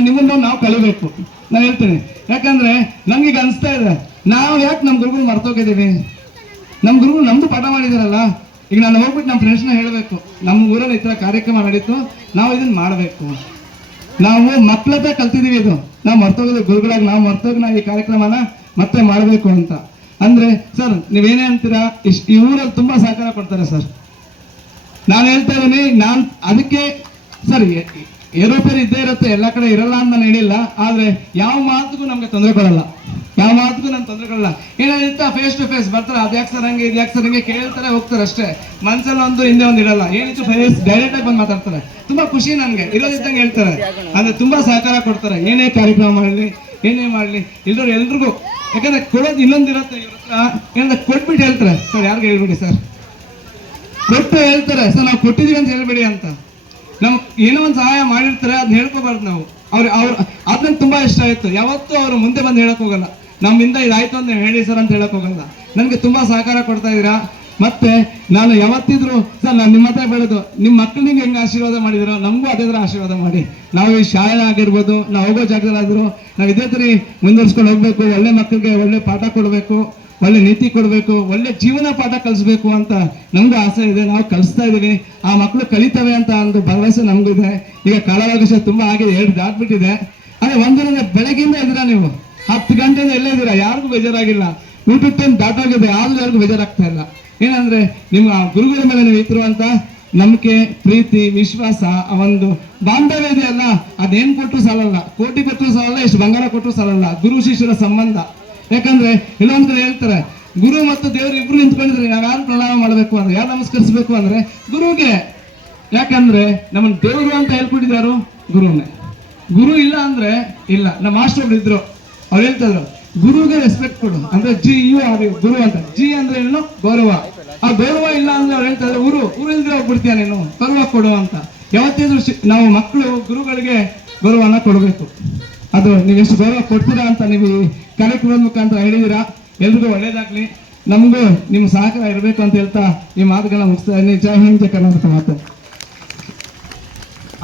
ನಿಮ್ಮನ್ನು ನಾವು ಕಲಿಬೇಕು. ನಾನು ಹೇಳ್ತೀನಿ, ಯಾಕಂದ್ರೆ ನಮ್ಗೀಗ ಅನಿಸ್ತಾ ಇದೆ, ನಾವು ಯಾಕೆ ನಮ್ಮ ಗುರುಗಳು ಮರ್ತೋಗಿದ್ದೀವಿ. ನಮ್ಮ ಗುರುಗಳು ನಮ್ದು ಪಾಠ ಮಾಡಿದಾರಲ್ಲ. ಈಗ ನಾನು ಹೋಗ್ಬಿಟ್ಟು ನಮ್ಮ ಫ್ರೆಂಡ್ಸ್ನ ಹೇಳಬೇಕು, ನಮ್ಮ ಊರಲ್ಲಿ ಈ ಥರ ಕಾರ್ಯಕ್ರಮ ನಡೀತು, ನಾವು ಇದನ್ನ ಮಾಡಬೇಕು. ನಾವು ಮಕ್ಳ ಹತ್ರ ಕಲ್ತಿದೀವಿ, ಇದು ನಾವು ಮರ್ತೋಗೋದು ಗುರುಗಳಾಗಿ ನಾವು ಮರ್ತೋಗಿ ನಾವು ಈ ಕಾರ್ಯಕ್ರಮನ ಮತ್ತೆ ಮಾಡಬೇಕು ಅಂತ. ಅಂದ್ರೆ ಸರ್ ನೀವೇನೇ ಅಂತೀರಾ, ಈ ಊರಲ್ಲಿ ತುಂಬಾ ಸಹಕಾರ ಕೊಡ್ತಾರೆ ಸರ್. ನಾನು ಹೇಳ್ತಾ ಇದ್ದೀನಿ, ನಾನು ಅದಕ್ಕೆ ಸರ್ ಏರೋಪೇರ್ ಇದ್ದೇ ಇರುತ್ತೆ, ಎಲ್ಲ ಕಡೆ ಇರಲ್ಲ ಅಂತ ನಾನು ಹೇಳಿಲ್ಲ. ಆದ್ರೆ ಯಾವ ಮಾತಿಗೂ ನಮ್ಗೆ ತೊಂದರೆ ಕೊಡಲ್ಲ, ಯಾವ ಮಾತಿಗೂ ನಾನು ತೊಂದರೆ ಕೊಡಲ್ಲ. ಏನಾಗಿತ್ತ ಫೇಸ್ ಟು ಫೇಸ್ ಬರ್ತಾರೆ, ಅದ್ಯಾಕೆ ಸರ್ ಹಂಗೆ ಇದ್ಯಾಕೆ ಸರ್ ಹಂಗೆ ಕೇಳ್ತಾರೆ ಹೋಗ್ತಾರೆ ಅಷ್ಟೇ. ಮನ್ಸಲ್ಲಿ ಒಂದು ಹಿಂದೆ ಒಂದು ಇರಲ್ಲ, ಏನಿತ್ತು ಫೇಸ್ ಡೈರೆಕ್ಟ್ ಆಗಿ ಬಂದು ಮಾತಾಡ್ತಾರೆ. ತುಂಬಾ ಖುಷಿ ನನ್ಗೆ, ಇರೋದಿದ್ದಂಗೆ ಹೇಳ್ತಾರೆ. ಅಂದ್ರೆ ತುಂಬಾ ಸಹಕಾರ ಕೊಡ್ತಾರೆ, ಏನೇ ಕಾರ್ಯಕ್ರಮ ಮಾಡಲಿ ಏನೇ ಮಾಡಲಿ ಇಲ್ಲರೂ ಎಲ್ರಿಗೂ. ಯಾಕಂದ್ರೆ ಕೊಡೋದು ಇನ್ನೊಂದಿರುತ್ತೆ ಇವ್ರ ಹತ್ರ, ಏನಂದ್ರೆ ಕೊಟ್ಬಿಟ್ಟು ಹೇಳ್ತಾರೆ ಸರ್ ಯಾರಿಗೆ ಹೇಳ್ಬಿಡಿ ಸರ್, ಕೊಟ್ಟು ಹೇಳ್ತಾರೆ ಸರ್ ನಾವು ಕೊಟ್ಟಿದೀವಿ ಅಂತ ಹೇಳ್ಬೇಡಿ ಅಂತ. ನಮ್ಗೆ ಏನೋ ಒಂದು ಸಹಾಯ ಮಾಡಿರ್ತಾರೆ, ಅದನ್ನ ಹೇಳ್ಕೋಬಾರ್ದು ನಾವು. ಅವ್ರು ಅದನ್ನ ತುಂಬಾ ಇಷ್ಟ ಆಯ್ತು. ಯಾವತ್ತೂ ಅವ್ರು ಮುಂದೆ ಬಂದು ಹೇಳಕ್ ಹೋಗಲ್ಲ, ನಮ್ಮಿಂದ ಇದಾಯ್ತು ಅಂತ ಹೇಳಿ ಸರ್ ಅಂತ ಹೇಳಕ್ ಹೋಗಲ್ಲ. ನನ್ಗೆ ತುಂಬಾ ಸಹಕಾರ ಕೊಡ್ತಾ ಇದೀರಾ. ಮತ್ತೆ ನಾನು ಯಾವತ್ತಿದ್ರು ಸರ್ ನಾನು ನಿಮ್ಮ ಹತ್ರ ಬೆಳೆದು ನಿಮ್ಮ ಮಕ್ಕಳಿಗೆ ಹೆಂಗೆ ಆಶೀರ್ವಾದ ಮಾಡಿದಿರೋ ನಮಗೂ ಅದೇ ಥರ ಆಶೀರ್ವಾದ ಮಾಡಿ. ನಾವು ಈ ಶಾಲೆ ಆಗಿರ್ಬೋದು, ನಾವು ಹೋಗೋ ಜಾಗದಲ್ಲಾದ್ರು ನಾವು ಇದೇ ಥರ ಮುಂದುವರ್ಸ್ಕೊಂಡು ಹೋಗ್ಬೇಕು. ಒಳ್ಳೆ ಮಕ್ಕಳಿಗೆ ಒಳ್ಳೆ ಪಾಠ ಕೊಡಬೇಕು, ಒಳ್ಳೆ ನೀತಿ ಕೊಡಬೇಕು, ಒಳ್ಳೆ ಜೀವನ ಪಾಠ ಕಲಿಸ್ಬೇಕು ಅಂತ ನಮಗೂ ಆಸೆ ಇದೆ. ನಾವು ಕಲಿಸ್ತಾ ಇದೀವಿ, ಆ ಮಕ್ಕಳು ಕಲಿತವೆ ಅಂತ ಒಂದು ಭರವಸೆ ನಮಗೂ ಇದೆ. ಈಗ ಕಾಲಾವಕಾಶ ತುಂಬಾ ಆಗಿದೆ, 2 ದಾಟ್ಬಿಟ್ಟಿದೆ. ಅಂದ್ರೆ ಒಂದಿನ ಬೆಳಗ್ಗೆಯಿಂದ ಇದ್ದೀರಾ ನೀವು, 10 ಗಂಟೆಯಿಂದ ಎಲ್ಲೇ ಇದ್ದೀರಾ, ಯಾರಿಗೂ ಬೇಜಾರಾಗಿಲ್ಲ. ಊಟದ ಟೈಮ್ ದಾಟಾಗಿದೆ, ಆದ್ರೂ ಯಾರಿಗೂ ಬೇಜಾರಾಗ್ತಾ ಇಲ್ಲ. ಏನಂದ್ರೆ ನಿಮ್ಮ ಗುರುಗಳ ಮೇಲೆ ನೀವು ಇಟ್ಟಿರುವಂತ ನಂಬಿಕೆ, ಪ್ರೀತಿ, ವಿಶ್ವಾಸ, ಆ ಒಂದು ಬಾಂಧವ್ಯ ಇದೆಯಲ್ಲ, ಅದೇನ್ ಕೊಟ್ಟರು ಸಾಲಲ್ಲ, ಕೋಟಿ ಕೊಟ್ಟರು ಸಾಲಲ್ಲ, ಎಷ್ಟು ಬಂಗಾರ ಕೊಟ್ಟರು ಸಾಲಲ್ಲ. ಗುರು ಶಿಷ್ಯರ ಸಂಬಂಧ. ಯಾಕಂದ್ರೆ ಇನ್ನೊಂದ್ ಕಡೆ ಹೇಳ್ತಾರೆ, ಗುರು ಮತ್ತು ದೇವರು ಇಬ್ರು ನಿಂತ್ಕೊಂಡಿದ್ರೆ ನಾವ್ ಯಾರು ಪ್ರಣಾಮ ಮಾಡ್ಬೇಕು ಅಂದ್ರೆ, ಯಾರು ನಮಸ್ಕರಿಸ್ಬೇಕು ಅಂದ್ರೆ ಗುರುಗೆ. ಯಾಕಂದ್ರೆ ನಮ್ಮನ್ನ ದೇವರು ಅಂತ ಹೇಳ್ಕೊಟ್ಟಿದ್ದಾರು ಗುರುನೇ. ಗುರು ಇಲ್ಲ ಅಂದ್ರೆ ಇಲ್ಲ. ನಮ್ಮ ಮಾಸ್ಟರ್ ಒಬ್ರು ಇದ್ರು, ಅವ್ರು ಹೇಳ್ತಾ ಇದ್ರು ಗುರುಗೆ ರೆಸ್ಪೆಕ್ಟ್ ಕೊಡು ಅಂದ್ರೆ GU ಗುರು ಅಂತ. ಜಿ ಅಂದ್ರೆ ಏನು, ಗೌರವ. ಆ ಗೌರವ ಇಲ್ಲ ಅಂದ್ರೆ ಅವ್ರು ಹೇಳ್ತಾ ಇದ್ರು ಊರು ಇಲ್ದ್ರೆ ಹೋಗ್ಬಿಡ್ತೀಯ ನೀನು, ಗೌರವ ಕೊಡು ಅಂತ. ಯಾವತ್ತಿದ್ರು ನಾವು ಮಕ್ಕಳು ಗುರುಗಳಿಗೆ ಗೌರವನ ಕೊಡಬೇಕು. ಅದು ನೀವು ಎಷ್ಟು ಗೌರವ ಕೊಡ್ತೀರಾ ಅಂತ ನೀವು ಕಾರ್ಯಕ್ರಮದ ಮುಖಾಂತರ ಹೇಳಿದೀರಾ. ಎಲ್ರಿಗೂ ಒಳ್ಳೇದಾಗ್ಲಿ, ನಮಗೂ ನಿಮ್ಮ ಸಹಕಾರ ಇರಬೇಕು ಅಂತ ಹೇಳ್ತಾ ಈ ಮಾತುಗಳನ್ನ ಮುಗಿಸ್ತಾ ಇದ್ದೀನಿ. ಜೈ ಹಿಂದ್, ಜೈ ಕರ್ನಾಟಕ ಮಾತು.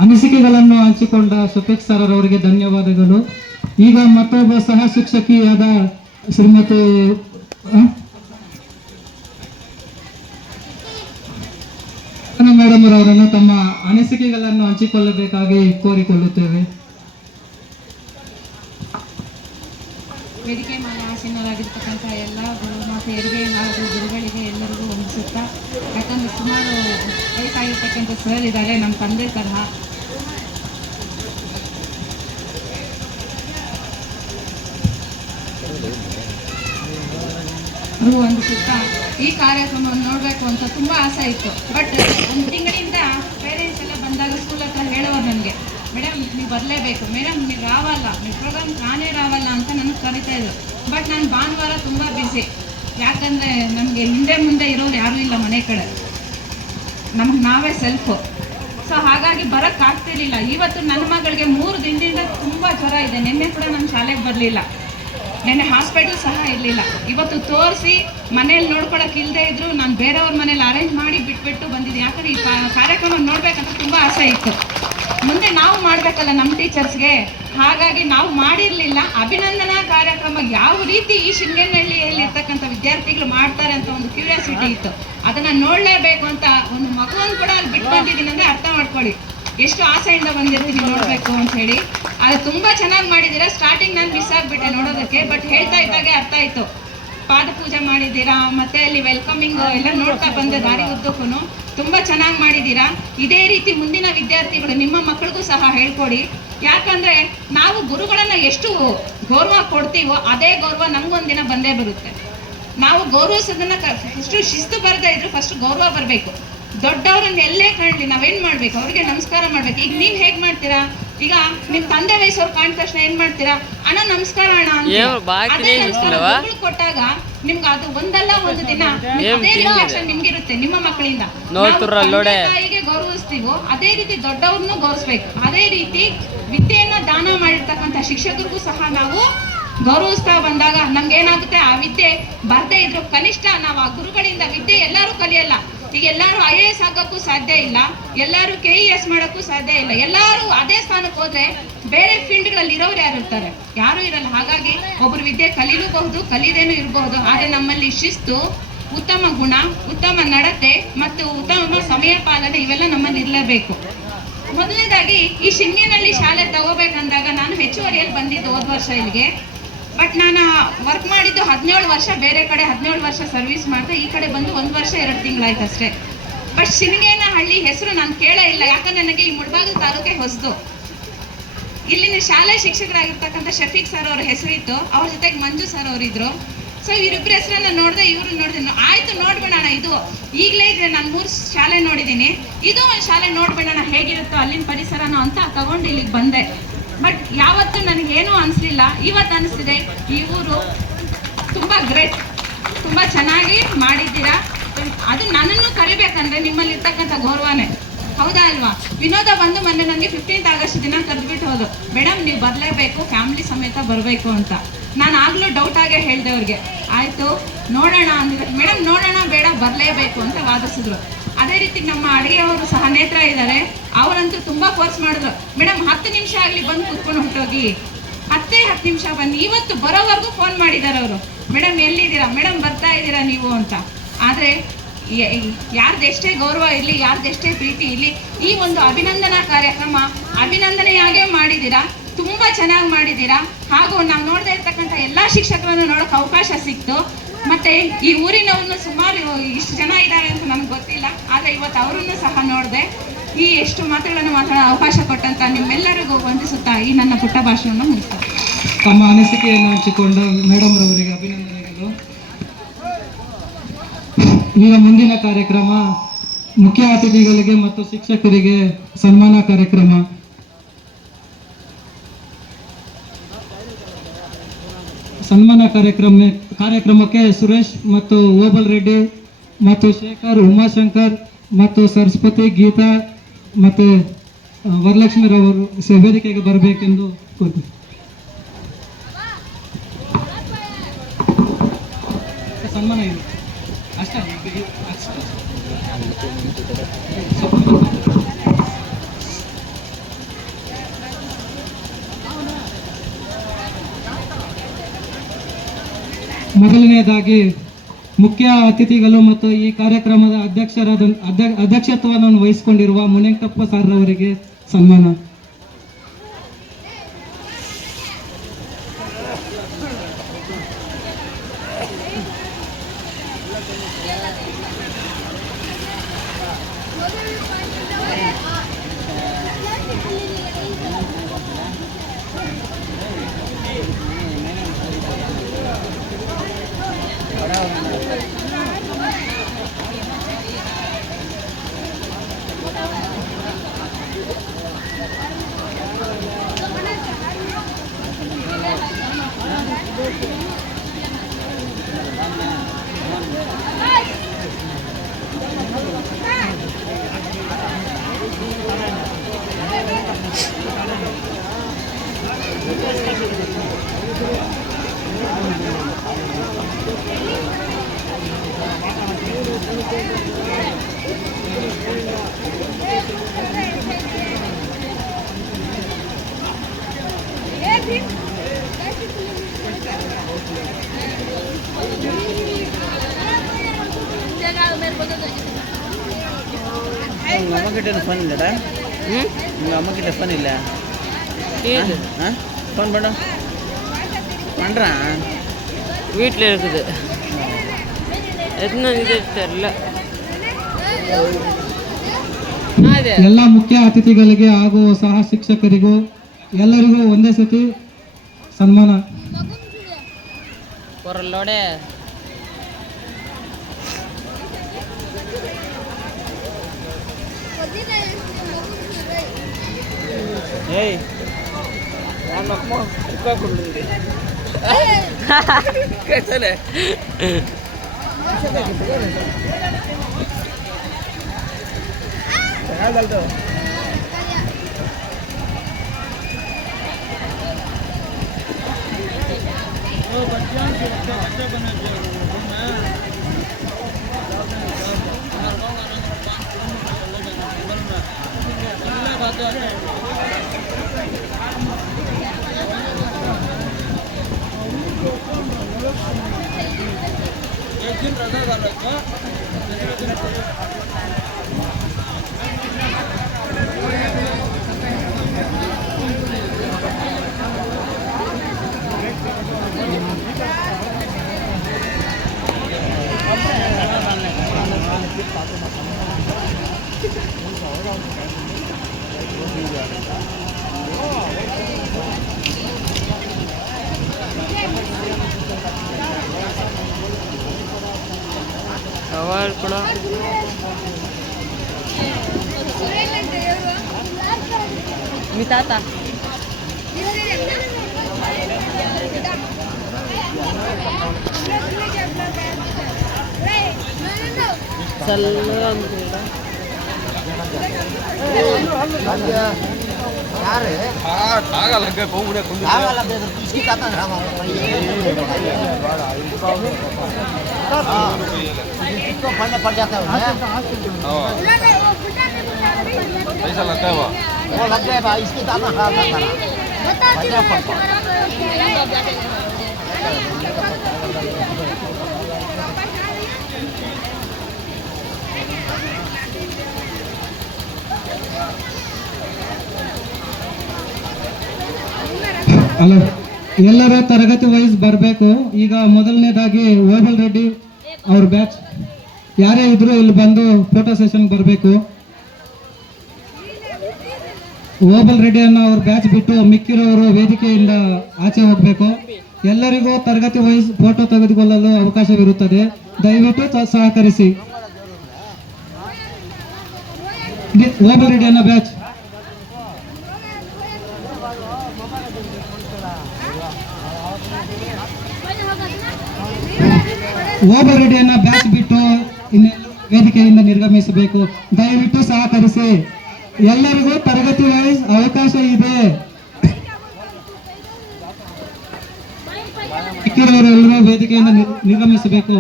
ಅನಿಸಿಕೆಗಳನ್ನು ಹಂಚಿಕೊಂಡ ಸುಪೇಕ್ಷ್ ಸರ್ ಅವರಿಗೆ ಧನ್ಯವಾದಗಳು. ಈಗ ಮತ್ತೊಬ್ಬ ಸಹ ಶಿಕ್ಷಕಿಯಾದ ಶ್ರೀಮತಿ ಮೇಡಮ್ ಅವರನ್ನು ತಮ್ಮ ಅನಿಸಿಕೆಗಳನ್ನು ಹಂಚಿಕೊಳ್ಳಬೇಕಾಗಿ ಕೋರಿಕೊಳ್ಳುತ್ತೇವೆ. ವೇದಿಕೆ ಮೇಲೆ ಆಸೀನರಾಗಿರ್ತಕ್ಕಂಥ ಎಲ್ಲ ಗುರುಮಾತೆಯರಿಗೆ ಹಾಗೂ ಗುರುಗಳಿಗೆ ಎಲ್ಲರಿಗೂ ವಂದಿಸುತ್ತಾ, ಯಾಕಂದರೆ ಸುಮಾರು ವಯಸ್ಸಾಗಿರ್ತಕ್ಕಂಥ ಸರ್ ಇದ್ದಾರೆ, ನಮ್ಮ ತಂದೆ ತರಹ. ವಂದಿಸುತ್ತಾ, ಈ ಕಾರ್ಯಕ್ರಮವನ್ನು ನೋಡಬೇಕು ಅಂತ ತುಂಬ ಆಸೆ ಇತ್ತು. ಬಟ್ 1 ತಿಂಗಳಿಂದ ಪೇರೆಂಟ್ಸ್ ಎಲ್ಲ ಬಂದಾಗ ಸ್ಕೂಲ್ ಹತ್ರ ಹೇಳೋರು ನನಗೆ, ಮೇಡಮ್ ನೀವು ಬರಲೇಬೇಕು, ಮೇಡಮ್ ನೀವು ರಾವಲ್ಲ, ನೀವು ಪ್ರೋಗ್ರಾಮ್ ನಾನೇ ರಾವಲ್ಲ ಅಂತ ನನಗೆ ಕರಿತಾ ಇದ್ರು. ಬಟ್ ನಾನು ಭಾನುವಾರ ತುಂಬ ಬ್ಯುಸಿ, ಯಾಕಂದರೆ ನಮಗೆ ಹಿಂದೆ ಮುಂದೆ ಇರೋರು ಯಾರೂ ಇಲ್ಲ ಮನೆ ಕಡೆ, ನಮ್ಗೆ ನಾವೇ ಸೆಲ್ಫು. ಸೊ ಹಾಗಾಗಿ ಬರೋಕ್ಕಾಗ್ತಿರ್ಲಿಲ್ಲ. ಇವತ್ತು ನನ್ನ ಮಗಳಿಗೆ 3 ದಿನದಿಂದ ತುಂಬ ಜ್ವರ ಇದೆ. ನಿನ್ನೆ ಕೂಡ ನಾನು ಶಾಲೆಗೆ ಬರಲಿಲ್ಲ, ನೆನ್ನೆ ಹಾಸ್ಪಿಟಲ್ ಸಹ ಇರಲಿಲ್ಲ. ಇವತ್ತು ತೋರಿಸಿ ಮನೇಲಿ ನೋಡ್ಕೊಳಕ್ಕೆ ಇಲ್ಲದೆ ಇದ್ರು ನಾನು ಬೇರೆಯವ್ರ ಮನೇಲಿ ಅರೇಂಜ್ ಮಾಡಿ ಬಿಟ್ಬಿಟ್ಟು ಬಂದಿದ್ದೆ. ಯಾಕಂದರೆ ಈ ಕಾರ್ಯಕ್ರಮ ನೋಡ್ಬೇಕಂತ ತುಂಬ ಆಸೆ ಇತ್ತು. ಮುಂದೆ ನಾವು ಮಾಡಬೇಕಲ್ಲ ನಮ್ಮ ಟೀಚರ್ಸ್ಗೆ, ಹಾಗಾಗಿ ನಾವು ಮಾಡಿರಲಿಲ್ಲ. ಅಭಿನಂದನಾ ಕಾರ್ಯಕ್ರಮ ಯಾವ ರೀತಿ ಈ ಶಿಂಗೇನಹಳ್ಳಿಯಲ್ಲಿ ಇರ್ತಕ್ಕಂಥ ವಿದ್ಯಾರ್ಥಿಗಳು ಮಾಡ್ತಾರೆ ಅಂತ ಒಂದು ಕ್ಯೂರಿಯಾಸಿಟಿ ಇತ್ತು. ಅದನ್ನು ನೋಡಲೇಬೇಕು ಅಂತ ಒಂದು ಮಗುವನ್ನು ಕೂಡ ಅಲ್ಲಿ ಬಿಟ್ಟು ಬಂದಿದ್ದೀನಿ ಅಂದರೆ ಅರ್ಥ ಮಾಡ್ಕೊಳ್ಳಿ ಎಷ್ಟು ಆಸೆಯಿಂದ ಬಂದಿರ್ತೀನಿ ನೋಡಬೇಕು ಅಂತ ಹೇಳಿ. ಅದು ತುಂಬ ಚೆನ್ನಾಗಿ ಮಾಡಿದ್ದೀರಾ. ಸ್ಟಾರ್ಟಿಂಗ್ ನಾನು ಮಿಸ್ ಆಗಿಬಿಟ್ಟೆ ನೋಡೋದಕ್ಕೆ, ಬಟ್ ಹೇಳ್ತಾ ಇದ್ದಾಗೆ ಅರ್ಥ ಆಯಿತು. ಪಾದ ಪೂಜೆ ಮಾಡಿದ್ದೀರಾ, ಮತ್ತು ಅಲ್ಲಿ ವೆಲ್ಕಮಿಂಗ್ ಎಲ್ಲ ನೋಡ್ತಾ ಬಂದೆ ದಾರಿ ಉದ್ದಕ್ಕೂ. ತುಂಬ ಚೆನ್ನಾಗಿ ಮಾಡಿದ್ದೀರಾ. ಇದೇ ರೀತಿ ಮುಂದಿನ ವಿದ್ಯಾರ್ಥಿಗಳು ನಿಮ್ಮ ಮಕ್ಕಳಿಗೂ ಸಹ ಹೇಳ್ಕೊಡಿ. ಯಾಕಂದರೆ ನಾವು ಗುರುಗಳನ್ನು ಎಷ್ಟು ಗೌರವ ಕೊಡ್ತೀವೋ ಅದೇ ಗೌರವ ನಮಗೊಂದಿನ ಬಂದೇ ಬರುತ್ತೆ. ನಾವು ಗೌರವಿಸೋದನ್ನು ಫಸ್ಟು ಶಿಸ್ತು ಬರದೇ ಇದ್ರು ಫಸ್ಟ್ ಗೌರವ ಬರಬೇಕು. ದೊಡ್ಡವ್ರನ್ನ ಎಲ್ಲೇ ಕಾಣಲಿ ನಾವೇನು ಮಾಡಬೇಕು, ಅವ್ರಿಗೆ ನಮಸ್ಕಾರ ಮಾಡಬೇಕು. ಈಗ ನೀವು ಹೇಗೆ ಮಾಡ್ತೀರಾ, ಈಗ ನಿಮ್ಮ ತಂದೆ ವಯಸ್ಸವ್ರು ಕಾಣಿದ ತಕ್ಷಣ ಏನು ಮಾಡ್ತೀರಾ, ಅಣ್ಣ ನಮಸ್ಕಾರ ಅಣ್ಣ ಅಂತ ಕೊಟ್ಟಾಗ ನಿಮ್ಗೆ ಅದು ಒಂದಲ್ಲ ಒಂದು ದಿನ ಅದೇ ರಿಫ್ಲೆಕ್ಷನ್ ನಿಮ್ಗಿರುತ್ತೆ ನಿಮ್ಮ ಮಕ್ಕಳಿಂದ. ತಾಯಿಗೆ ಗೌರವಿಸ್ತೀವೋ ಅದೇ ರೀತಿ ದೊಡ್ಡವ್ರನ್ನೂ ಗೌರವಿಸ್ಬೇಕು. ಅದೇ ರೀತಿ ವಿದ್ಯೆಯನ್ನ ದಾನ ಮಾಡಿರ್ತಕ್ಕಂಥ ಶಿಕ್ಷಕರಿಗೂ ಸಹ ನಾವು ಗೌರವಿಸ್ತಾ ಬಂದಾಗ ನಮ್ಗೆ ಏನಾಗುತ್ತೆ, ಆ ವಿದ್ಯೆ ಬರ್ದೇ ಇದ್ರು ಕನಿಷ್ಠ ನಾವು ಆ ಗುರುಗಳಿಂದ ವಿದ್ಯೆ ಎಲ್ಲರೂ ಕಲಿಯಲ್ಲ, ಈಗ ಎಲ್ಲರೂ IAS ಆಗೋಕ್ಕೂ ಸಾಧ್ಯ ಇಲ್ಲ, ಎಲ್ಲರೂ KES ಮಾಡೋಕ್ಕೂ ಸಾಧ್ಯ ಇಲ್ಲ. ಎಲ್ಲರೂ ಅದೇ ಸ್ಥಾನಕ್ಕೆ ಹೋದ್ರೆ ಬೇರೆ ಫೀಲ್ಡ್ಗಳಲ್ಲಿ ಇರೋರು ಯಾರು ಇರ್ತಾರೆ? ಯಾರು ಇರಲ್ಲ. ಹಾಗಾಗಿ ಒಬ್ರು ವಿದ್ಯೆ ಕಲೀಲೂಬಹುದು, ಕಲೀದೇನೂ ಇರಬಹುದು. ಆದರೆ ನಮ್ಮಲ್ಲಿ ಶಿಸ್ತು, ಉತ್ತಮ ಗುಣ, ಉತ್ತಮ ನಡತೆ ಮತ್ತು ಉತ್ತಮ ಸಮಯ ಪಾಲನೆ ಇವೆಲ್ಲ ನಮ್ಮಲ್ಲಿ ಇರಲೇಬೇಕು. ಮೊದಲನೇದಾಗಿ ಈ ಶಿಂಗೇನಹಳ್ಳಿ ಶಾಲೆ ತಗೋಬೇಕಂದಾಗ ನಾನು ಹೆಚ್ಚುವರಿಯಲ್ಲಿ ಬಂದಿದ್ದು ಹೋದ ವರ್ಷ ಇಲ್ಲಿಗೆ. ಬಟ್ ನಾನು ವರ್ಕ್ ಮಾಡಿದ್ದು 17 ವರ್ಷ, ಬೇರೆ ಕಡೆ 17 ವರ್ಷ ಸರ್ವಿಸ್ ಮಾಡಿದೆ. ಈ ಕಡೆ ಬಂದು 1 ವರ್ಷ 2 ತಿಂಗಳಾಯ್ತು ಅಷ್ಟೇ. ಬಟ್ ಶಿಂಗೇನಹಳ್ಳಿ ಹೆಸರು ನಾನು ಕೇಳೇ ಇಲ್ಲ, ಯಾಕಂದ್ರೆ ನನಗೆ ಈ ಮುಳಬಾಗಿಲು ತಾಲೂಕೆ ಹೊಸದು. ಇಲ್ಲಿನ ಶಾಲೆ ಶಿಕ್ಷಕರಾಗಿರ್ತಕ್ಕಂಥ ಶಫೀಕ್ ಸರ್ ಅವ್ರ ಹೆಸರಿತ್ತು, ಅವ್ರ ಜೊತೆಗೆ ಮಂಜು ಸರ್ ಅವರಿದ್ರು. ಸೊ ಇವರಿಬ್ಬರ ಹೆಸರನ್ನ ನೋಡಿದೆ, ಇವ್ರು ನೋಡಿದೆ. ಆಯ್ತು ನೋಡ್ಬಿಡೋಣ, ಇದು ಈಗಲೇ ಇದೆ, ನಾನು 3 ಶಾಲೆ ನೋಡಿದ್ದೀನಿ, ಇದು ಒಂದು ಶಾಲೆ ನೋಡ್ಬಿಡೋಣ ಹೇಗಿರುತ್ತೋ ಅಲ್ಲಿನ ಪರಿಸರನೋ ಅಂತ ತಗೊಂಡು ಇಲ್ಲಿಗೆ ಬಂದೆ. ಬಟ್ ಯಾವತ್ತೂ ನನಗೇನೂ ಅನಿಸ್ಲಿಲ್ಲ. ಇವತ್ತು ಅನಿಸ್ತಿದೆ ಈ ಊರು ತುಂಬ ಗ್ರೇಟ್, ತುಂಬ ಚೆನ್ನಾಗಿ ಮಾಡಿದ್ದೀರಾ. ಅದು ನನ್ನನ್ನು ಕರಿಬೇಕಂದ್ರೆ ನಿಮ್ಮಲ್ಲಿ ಇರ್ತಕ್ಕಂಥ ಗೌರವನೇ, ಹೌದಾ ಅಲ್ವಾ? ವಿನೋದ ಬಂದು ಮೊನ್ನೆ ನನಗೆ 15th ಆಗಸ್ಟ್ ದಿನ ಕರೆದ್ಬಿಟ್ಟು ಹೋದ್ರು, ಮೇಡಮ್ ನೀವು ಬರಲೇಬೇಕು, ಫ್ಯಾಮಿಲಿ ಸಮೇತ ಬರಬೇಕು ಅಂತ. ನಾನು ಆಗಲೂ ಡೌಟ್ ಆಗೇ ಹೇಳಿದೆ ಅವ್ರಿಗೆ. ಆಯಿತು ನೋಡೋಣ ಅಂದಿದ್ರೆ, ಮೇಡಮ್ ನೋಡೋಣ ಬೇಡ ಬರಲೇಬೇಕು ಅಂತ ವಾದಿಸಿದ್ರು. ಅದೇ ರೀತಿ ನಮ್ಮ ಅಡುಗೆಯವರು ಸಹ ನೇತ್ರ ಇದ್ದಾರೆ, ಅವರಂತೂ ತುಂಬ ಫೋರ್ಸ್ ಮಾಡಿದ್ರು, ಮೇಡಮ್ 10 ನಿಮಿಷ ಆಗಲಿ ಬಂದು ಕೂತ್ಕೊಂಡು ಹೊರಟೋಗಿ, 10 ನಿಮಿಷ ಬನ್ನಿ. ಇವತ್ತು ಬರೋವರೆಗೂ ಫೋನ್ ಮಾಡಿದ್ದಾರೆ ಅವರು, ಮೇಡಮ್ ಎಲ್ಲಿದ್ದೀರಾ, ಮೇಡಮ್ ಬರ್ತಾ ಇದ್ದೀರಾ ನೀವು ಅಂತ. ಆದರೆ ಯಾರ್ದೆಷ್ಟೇ ಗೌರವ ಇರಲಿ, ಯಾರ್ದೆಷ್ಟೇ ಪ್ರೀತಿ ಇರಲಿ, ಈ ಒಂದು ಅಭಿನಂದನಾ ಕಾರ್ಯಕ್ರಮ ಅಭಿನಂದನೆಯಾಗೇ ಮಾಡಿದ್ದೀರಾ, ತುಂಬ ಚೆನ್ನಾಗಿ ಮಾಡಿದ್ದೀರಾ. ಹಾಗೂ ನಾವು ನೋಡದೇ ಇರ್ತಕ್ಕಂಥ ಎಲ್ಲ ಶಿಕ್ಷಕರನ್ನು ನೋಡೋಕೆ ಅವಕಾಶ ಸಿಕ್ತು. ಮತ್ತು ಈ ಊರಿನವ್ರನ್ನು ಸುಮಾರು ಇಷ್ಟು ಜನ ಇದ್ದಾರೆ ಅಂತ ನಮ್ಗೆ ಗೊತ್ತಿಲ್ಲ, ಆದರೆ ಇವತ್ತು ಅವರನ್ನು ಸಹ ನೋಡಿದೆ. ಈ ಎಷ್ಟು ಮಾತುಗಳನ್ನು ಮಾತಾಡೋ ಅವಕಾಶ ಕೊಟ್ಟಂತ ನಿಮ್ಮೆಲ್ಲರಿಗೂ ವಂದಿಸುತ್ತಾ ಈ ನನ್ನ ಪುಟ್ಟ ಭಾಷಣವನ್ನು ಮುಗಿಸ್ತಾರೆ. ತಮ್ಮ ಅನಿಸಿಕೆಯನ್ನು ಹಂಚಿಕೊಂಡ ಮೇಡಮ್ ರವರಿಗೆ ಅಭಿನಂದನೆಗಳು. ಈಗ ಮುಂದಿನ ಕಾರ್ಯಕ್ರಮ ಮುಖ್ಯ ಅತಿಥಿಗಳಿಗೆ ಮತ್ತು ಶಿಕ್ಷಕರಿಗೆ ಸನ್ಮಾನ ಕಾರ್ಯಕ್ರಮ. ಸನ್ಮಾನ ಕಾರ್ಯಕ್ರಮಕ್ಕೆ ಸುರೇಶ್ ಮತ್ತು ಓಬಲ್ ರೆಡ್ಡಿ ಮತ್ತು ಶೇಖರ್, ಉಮಾಶಂಕರ್ ಮತ್ತು ಸರಸ್ವತಿ, ಗೀತಾ ಮತ್ತು ವರಲಕ್ಷ್ಮಿ ರವರು ವೇದಿಕೆಗೆ ಬರಬೇಕೆಂದು ಕೋರ್ತೀನಿ. ಸನ್ಮಾನ ಇದೆ ಅಷ್ಟೇ. ಮೊದಲನೆಯದಾಗಿ ಮುಖ್ಯ ಅತಿಥಿಗಳು ಮತ್ತು ಈ ಕಾರ್ಯಕ್ರಮದ ಅಧ್ಯಕ್ಷತ್ವವನ್ನು ವಹಿಸಿಕೊಂಡಿರುವ ಮುನೇಂಕಪ್ಪ ಸರ್ ಅವರಿಗೆ ಸನ್ಮಾನ. உங்கள் அம்மாக்கிட்ட ஃபோன் இல்லைடா? உங்கள் அம்மாக்கிட்ட ஃபோன் இல்லை? ஆ ஃபோன் பண்ண பண்ணுறான், வீட்டில் இருக்குது, எத்தனை இது தெரில. ಎಲ್ಲ ಮುಖ್ಯ ಅತಿಥಿಗಳಿಗೆ ಹಾಗೂ ಸಹ ಶಿಕ್ಷಕರಿಗೂ ಎಲ್ಲರಿಗೂ ಒಂದೇ ಸತಿ ಸನ್ಮಾನ. பொருளோட ஏய் அம்மா உட்கா கொடுங்க கேட்டல बच्चा बना ಅವಾರ್ಡ್ ಕೂಡ మీ తాత చల్లగా ఉంది पड़ जाता है पैसा लगता है वो लग गया भाई इसकी दाना ಅಲ್ಲ, ಎಲ್ಲರ ತರಗತಿ ವೈಸ್ ಬರಬೇಕು. ಈಗ ಮೊದಲನೇದಾಗಿ ಓಬಲ್ ರೆಡ್ಡಿ ಅವ್ರ ಬ್ಯಾಚ್ ಯಾರೇ ಇದ್ರು ಇಲ್ಲಿ ಬಂದು ಫೋಟೋ ಸೆಷನ್ ಬರಬೇಕು. ಓಬಲ್ ರೆಡ್ಡಿ ಅನ್ನೋ ಅವ್ರ ಬ್ಯಾಚ್ ಬಿಟ್ಟು ಮಿಕ್ಕಿರೋರು ವೇದಿಕೆಯಿಂದ ಆಚೆ ಹೋಗಬೇಕು. ಎಲ್ಲರಿಗೂ ತರಗತಿ ವೈಸ್ ಫೋಟೋ ತೆಗೆದುಕೊಳ್ಳಲು ಅವಕಾಶವಿರುತ್ತದೆ. ದಯವಿಟ್ಟು ಸಹಕರಿಸಿ. ಓಬಲ್ ರೆಡ್ಡಿ ಅನ್ನೋ ಬ್ಯಾಚ್ ಓಬಲ್ ರೆಡ್ಡಿಯನ್ನ ಬ್ಯಾಚ್ ಬಿಟ್ಟು ವೇದಿಕೆಯಿಂದ ನಿರ್ಗಮಿಸಬೇಕು. ದಯವಿಟ್ಟು ಸಹಕರಿಸಿ. ಎಲ್ಲರಿಗೂ ತರಗತಿ ವೈಸ್ ಅವಕಾಶ ಇದೆ. ಸಿಕ್ಕಿರೋರೆಲ್ಲರೂ ವೇದಿಕೆಯಿಂದ ನಿರ್ಗಮಿಸಬೇಕು.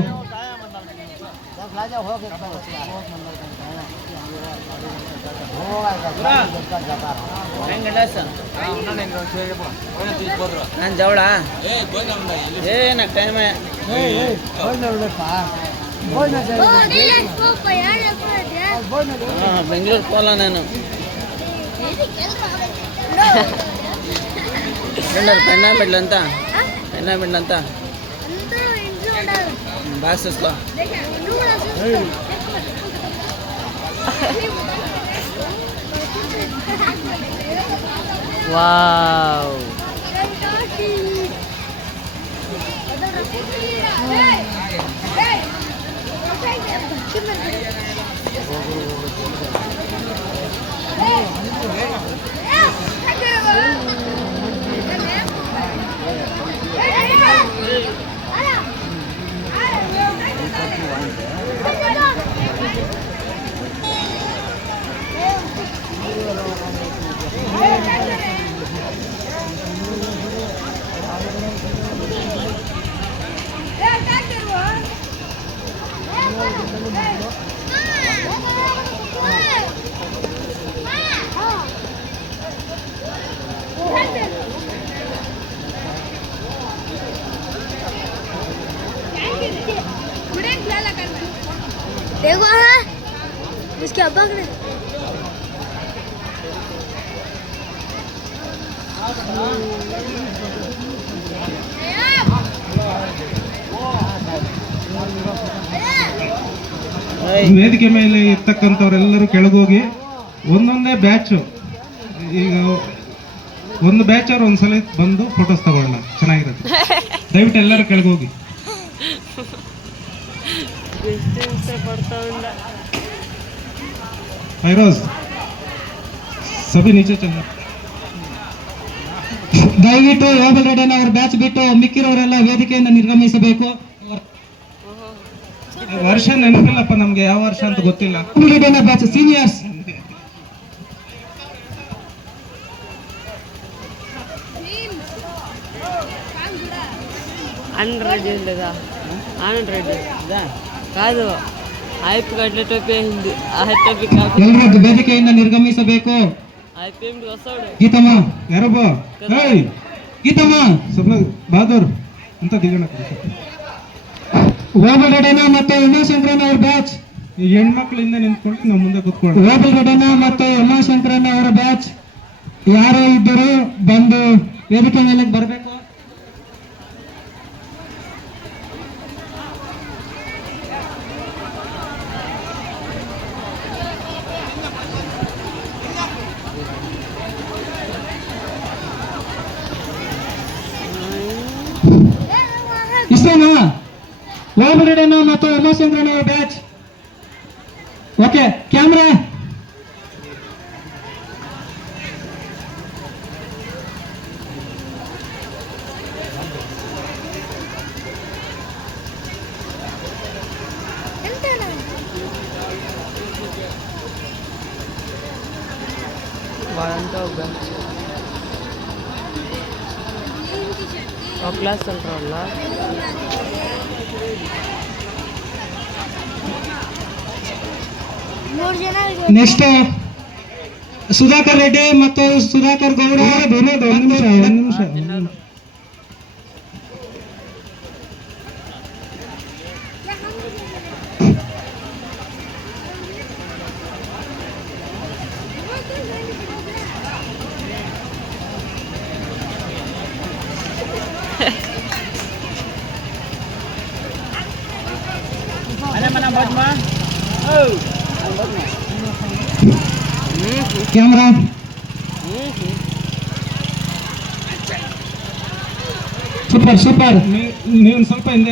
ನಾನು ಜವಳ ಏನ ಟೈಮ್ ಬೆಂಗಳೂರು ಹೋಗಲ್ಲ ನಾನು పెన్నా బిడ్డలంతా బాక్సెస్లో వావ్ देखो हाँ उसके अब्बा ने ವೇದಿಕೆ ಮೇಲೆ ಇರ್ತಕ್ಕಂಥವರೆಲ್ಲರೂ ಕೆಳಗೋಗಿ ಒಂದೊಂದೇ ಬ್ಯಾಚು ಈಗ ಒಂದು ಬ್ಯಾಚ್ ಅವ್ರು ಒಂದ್ಸಲ ಬಂದು ಫೋಟೋಸ್ ತಗೊಳ್ಳಲ್ಲ, ಚೆನ್ನಾಗಿರುತ್ತೆ. ದಯವಿಟ್ಟು ಎಲ್ಲರೂ ಕೆಳಗೋಗಿ. ಫೈರೋಜ್ ಸಭೆ नीचे चलना. ದಯವಿಟ್ಟು ಓಬಲ್ ರೆಡ್ಡಿ ಅವ್ರ ಬ್ಯಾಚ್ ಬಿಟ್ಟು ಮಿಕ್ಕಿರೋರೆಲ್ಲ ವೇದಿಕೆಯಿಂದ ನಿರ್ಗಮಿಸಬೇಕು. ವರ್ಷ ನೆನಪಿಲ್ಲಪ್ಪ ನಮ್ಗೆ, ಯಾವ ವರ್ಷ ಅಂತ ಗೊತ್ತಿಲ್ಲ. ಓಬಲ್ ರೆಡ್ಡಿ ಬ್ಯಾಚ್ ಸೀನಿಯರ್ಸ್ రెడ్డి లేదా ఆనంద్ రెడ్డి కాదు ఐపి గడ్ల టోపీ అయింది. ಆ ಟೋಪಿ ಎಲ್ಲರೂ ವೇದಿಕೆಯಿಂದ ನಿರ್ಗಮಿಸಬೇಕು. IPM ಹೊಸೋಡು ಗೀತಮ್ಮ ಯಾರೊಬ್ಬ ಏಯ್ ಗೀತಮ್ಮ ಸ್ವಲ್ಪ ಬಹದ್ದೂರ್ ಅಂತ ದಿಗಣ ಓಬಳಗಡೆನ ಮತ್ತು ಉಮಾಶಂಕರನ್ ಅವ್ರ ಬ್ಯಾಚ್. ಈ ಹೆಣ್ಮಕ್ಳಿಂದ ನಿಂತ್ಕೊಂಡು ನಾವು ಮುಂದೆ ಕೂತ್ಕೊಳ್ಳಿ. ಓಬಳಗಡೆನ ಮತ್ತು ಉಮಾಶಂಕರನ್ ಅವರ ಬ್ಯಾಚ್ ಯಾರೋ ಇದ್ದರು ಬಂದು ವೇದಿಕೆ ಮೇಲೆ ಬರಬೇಕು. ಇಷ್ಟೇನಾ? ಓಬಳಗಡೆನ ಮತ್ತು ಉಮಾಶಂಕರನ್ ಅವರ ಬ್ಯಾಚ್. ಓಕೆ, ಕ್ಯಾಮ್ರಾ వాళ్ళంతా ఒక class centre next Sudhakar Reddy ಮತ್ತು ಸುಧಾಕರ್ ಗೌಡ. ಒಂದ್ ನಿಮಿಷ mana bajma? Oh, bajma. Camera super super. ನೀವು ಸ್ವಲ್ಪ ಹಿಂದೆ